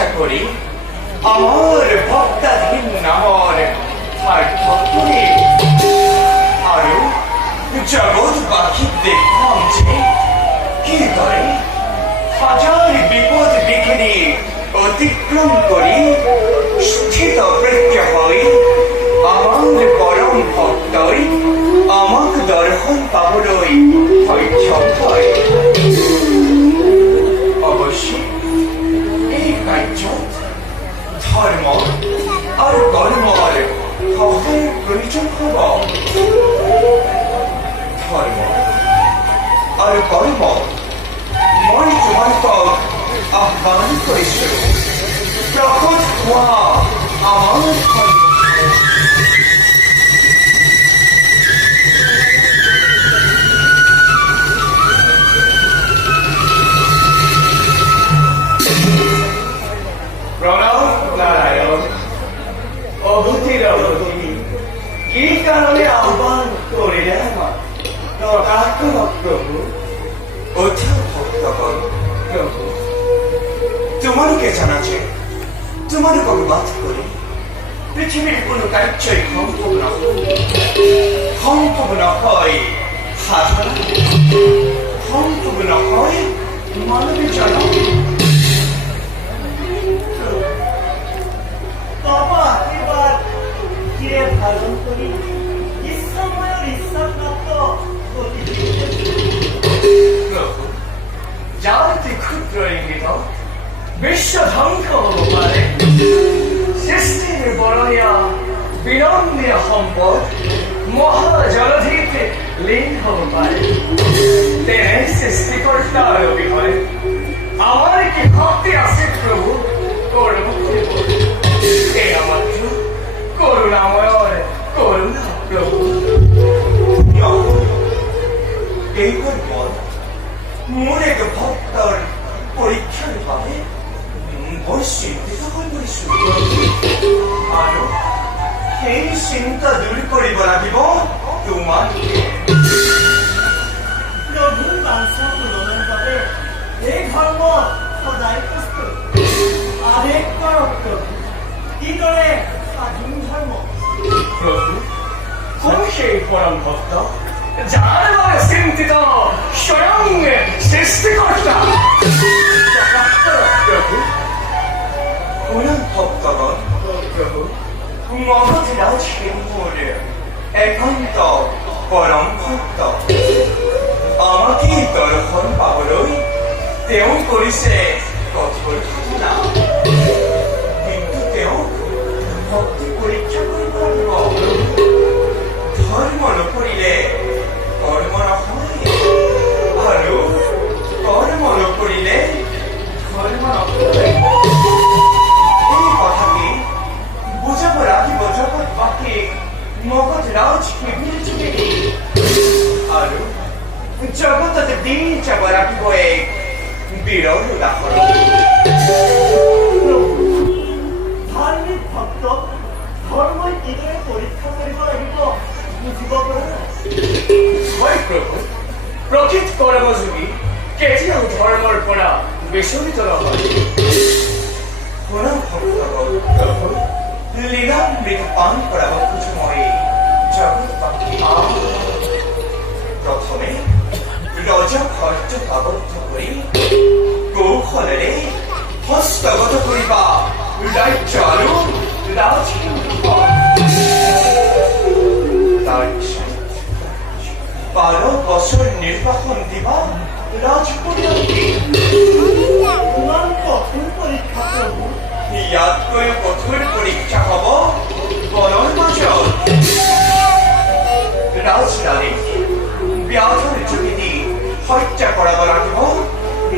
ইচ্ছা করি আমার ভক্তাধীন নামর সার্থক করে আরো জগৎবাসী দেখলাম যে কি করে হাজার বিপদ বিঘিনি অতিক্রম করি স্থিত প্রজ্ঞ হই আমার পরম ভক্তই আমাক দর্শন পাবলই সক্ষম হয়। অবশ্যই এই কার্যত ধর্ম আর কর্মর সহায়ের প্রয়োজন হব। ধর্ম আর কর্ম মই তোমালোকক আহ্বান কৰিছো প্ৰকট হোৱা আমাৰ প্রণাম নারায়ণ। অভূতির অভূতি কি কারণে আহ্বান করিলে আমার তথার্থ প্রভু অথা ভক্তগণ প্রভু তোমাকে জানাচ্ছে তোমাকে বাদ করে পৃথিবীর কোনো কার্যই সম্ভব না হয় সাধনা সম্ভব না হয় মানবের জন্ম। বাবা এবার কিরে ভাজন করি ইচ্ছাময়ের ইচ্ছাপ্রাপ্ত প্রভু যার ক্ষুদ্র ইঙ্গিত বিশ্ব ধ্বংস হব পারে সৃষ্টির বরণিয়া বিনন্দীয় সম্পদ মহাজলধিতে লীন হব পারে তেনে সৃষ্টিকর্তার বিষয়ে আমার কি ভক্তি আছে প্রভু করব এরা মাত্র করুণাময় করুণা প্রভু। এইবার বল মোর এক ভক্তর পরীক্ষার ভাবে মই চিন্তিত হৈ পৰিছো আৰু সেই চিন্তা দূৰ কৰিব লাগিব তোমাক। প্রভুর বাঞ্ছা পূরণের বাবে এই ধর্ম সদায় প্রস্তুত আবেগ করক প্রভু কিদরে স্বাধীন ধর্ম। প্রভু কোন সেই পরম ভক্ত যার বাবে চিন্তিত স্বয়ং সৃষ্টিকর্তা প্রভু কোন ভক্তগণ প্রভু মহৎরাজ সিংহর একান্ত পরম ভক্ত আমাকে দর্শন পাবলৈ তেওঁ কৰিছে কঠোৰ সাধনা কিন্তু তেওঁ ভক্তি পৰীক্ষা কৰিব লাগিব। ধৰ্ম নকৰিলে কৰ্ম নহয় আৰু কৰ্ম নকৰিলে ধৰ্ম নহয়। এই কথাটি বুজাব লাগিব জগতবাসী মগধৰাজ শিবিৰ যোগেদি আৰু জগতত দি যাব লাগিব এক বিৰল উদাহৰণ। ধার্মিক ভক্ত ধর্মই কিদরে পরীক্ষা করিব লাগিব বুঝিব পৰা নাই। হয় প্ৰভু প্ৰকৃত কৰ্মযোগী কেতিয়াও ধৰ্মৰ পৰা বিচলিত নহয়। প্ৰণাম ভক্তগণ প্ৰভু লীলামৃত পান কৰাব খোজো মই জগতবাসী। প্ৰথমে ৰজা খৰ্যক আবদ্ধ কৰি কৌশলেৰে হস্তগত কৰিবা ৰাজ্য আৰু ৰাজসিংহ। তাৰপিছত 12 বছৰ নিৰ্বাসন দিবা ৰাজপৰিয়ালকে। ইমান কঠোৰ পৰীক্ষা প্ৰভু ইয়াতকৈ কঠোৰ পৰীক্ষা হব বনৰ মাজত। ৰাজৰাণীক ব্যাধৰ যোগেদি হত্যা কৰাব লাগিব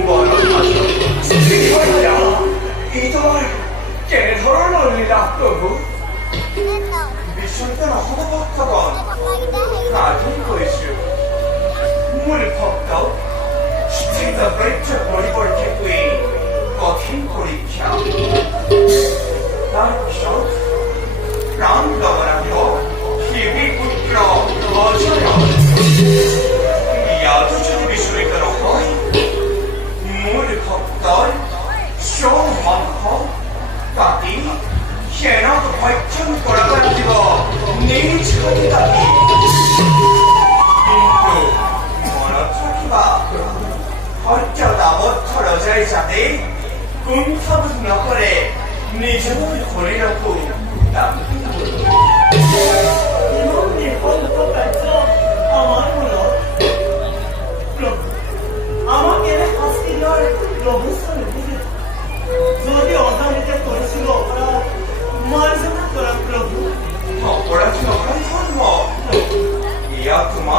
বনৰ মাজত। এই তোমাৰ কেনেধৰণৰ লীলা প্ৰভু বিচলিত নহব ভক্তগণ। সাধন কৰিছো মোৰ ভক্তক স্থিত বৃদ্ধ পৰিৱৰ্তে কৰি কঠিন পৰীক্ষা। তাৰপিছত প্ৰাণ ল'ব লাগিব শিৱী পুত্ৰ অজয়। ইয়াতো যদি বিচলিত নহয় মোৰ ভক্তৰ স্বমাংস নিজের ধরি라고 남기고 이놈이 거기서 갔죠? 아마이구나. 그럼 아마 걔네 하스키를 러브스를 보지. 저기 어사니까 거리시고 말씀을 거라 그러고. 뭐라지는 한산뭐 이야그만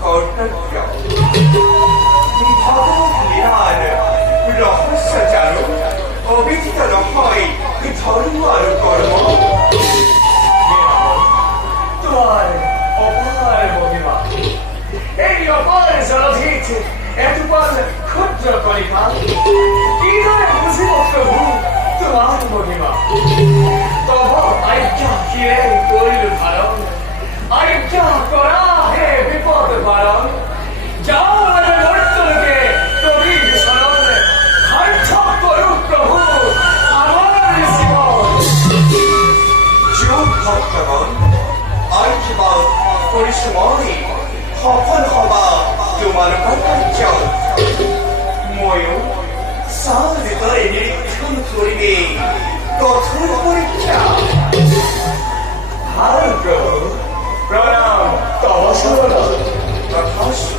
걸떨겨 바보이라는 물론 헛사자로 어비지다로 허이 그 저리와를 걸어 Opare moviva. E io poi sono zitti. E tu parli contro con i pali. Io è così molto tu hai moviva. Dopo hai chiacchiere con il parole. Hai chiacchiere e porto parole. Già ora molto che dovi sono calciato tutto. Amarissimo. 지옥 걱정은 아이키바 오리스머리 허펀허바 요만한 갈갈죠 뭐요? 싸우는 거리니 큰 소리니 또 털어버리자 다른 거. 그럼 또 서로 나 다시